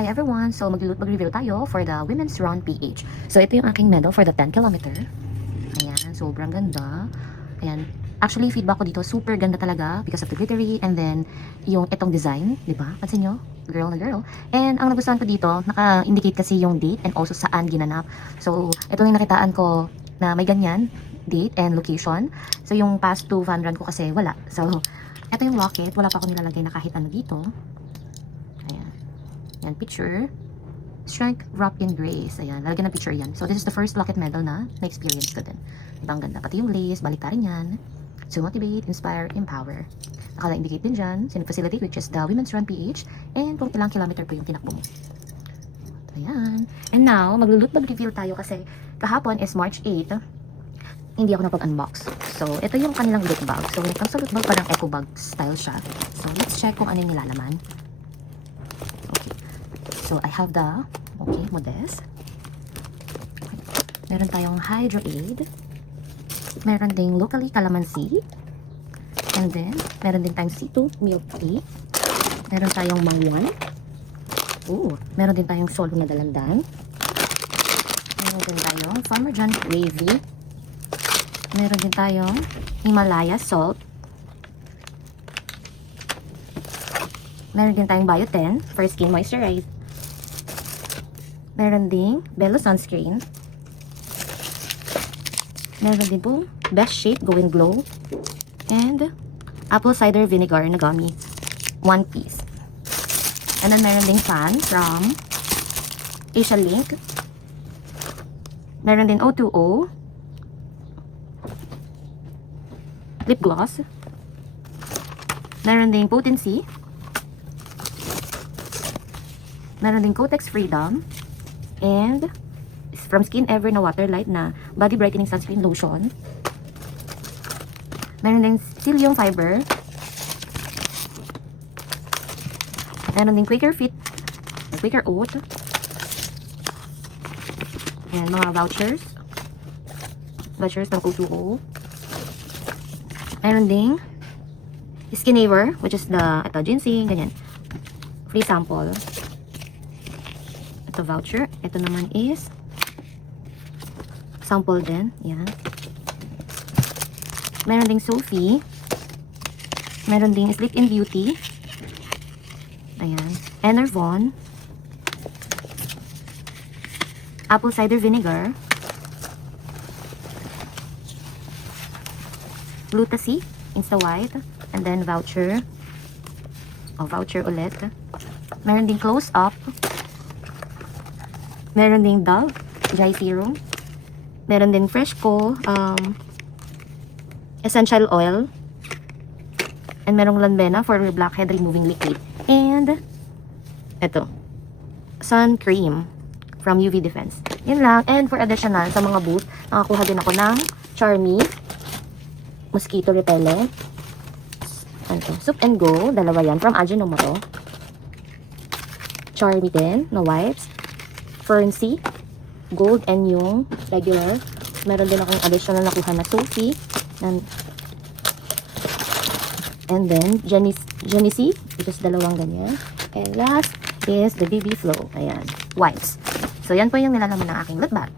Hi everyone! So mag-review tayo for the Women's Run PH. So ito yung aking medal for the 10 kilometer. Ayan, sobrang ganda. Ayan, actually feedback ko dito, super ganda talaga because of the glittery and then yung itong design, di ba? Pansin nyo? Girl na girl. And ang nagustuhan ko dito, naka-indicate kasi yung date and also saan ginanap. So ito lang nakitaan ko na may ganyan, date and location. So yung past 2 fan run ko kasi wala. So ito yung locket, wala pa ako nilalagay na kahit ano dito. Yan, picture. Strength wrapped in grace. Ayan, lalagyan ng picture yan. So, this is the first locket medal na na-experience ko din. Diba, ang ganda. Pati yung lace, baliktarin yan. So, motivate, inspire, empower. Nakala-indicate din dyan, facility which is the Women's Run PH. And kung ilang kilometer po yung tinakbo mo. Ayan. And now, maglulot mag-reveal tayo kasi kahapon is March 8. Hindi ako napag-unbox. So, ito yung kanilang loot bag. So, when it comes to loot bag, parang eco bag style siya. So, let's check kung ano yung nilalaman. So, I have the, modest. Meron tayong Hydro Aid. Meron ding locally calamansi. And then, meron din tayong C2 milk tea. Meron tayong mangwan. Meron din tayong solo na dalandan. Meron din tayong Farmer John Gravy. Meron din tayong Himalaya salt. Meron din tayong Bioten for skin moisturize. Meron ding Bello sunscreen. Meron din po Best Shape Go and Glow. And apple cider vinegar na gummy. 1 piece. And then meron ding fan from Asia Link. Meron din O2O. Lip gloss. Meron ding Potency. Meron ding Kotex Freedom. And from Skin Ever na Waterlight na body brightening sunscreen lotion. Meron din psyllium fiber. Meron din Quaker Fit, Quaker Oat. And mga vouchers. Vouchers ng O2O. Meron ding Skin Ever, which is the ginseng, ganyan. Free sample. Ito voucher. Ito naman is sample din. Yan. Meron ding Sophie. Meron ding Sleep in Beauty. Ayan. Enervon. Apple cider vinegar. Glutasy. Insta White. And then voucher. Voucher ulit. Meron ding Close Up. Meron ding Dove Dry Serum. Meron din Freshco Essential Oil. And merong Lanvena for blackhead removing liquid. And ito, Sun Cream from UV Defense. Yun lang. And for additional, sa mga booth, nakakuha din ako ng Charmy Mosquito Repellent. Ano, Soup and Go. Dalawa yan. From Ajinomoto. Charmy din na wipes. Ferncy, gold, and yung regular. Meron din akong additional nakuha na Sophie. And then, Genesee, which is dalawang ganyan. And last is the BB Flow. Ayan, wipes. So, yan po yung nilalaman ng aking loot bag.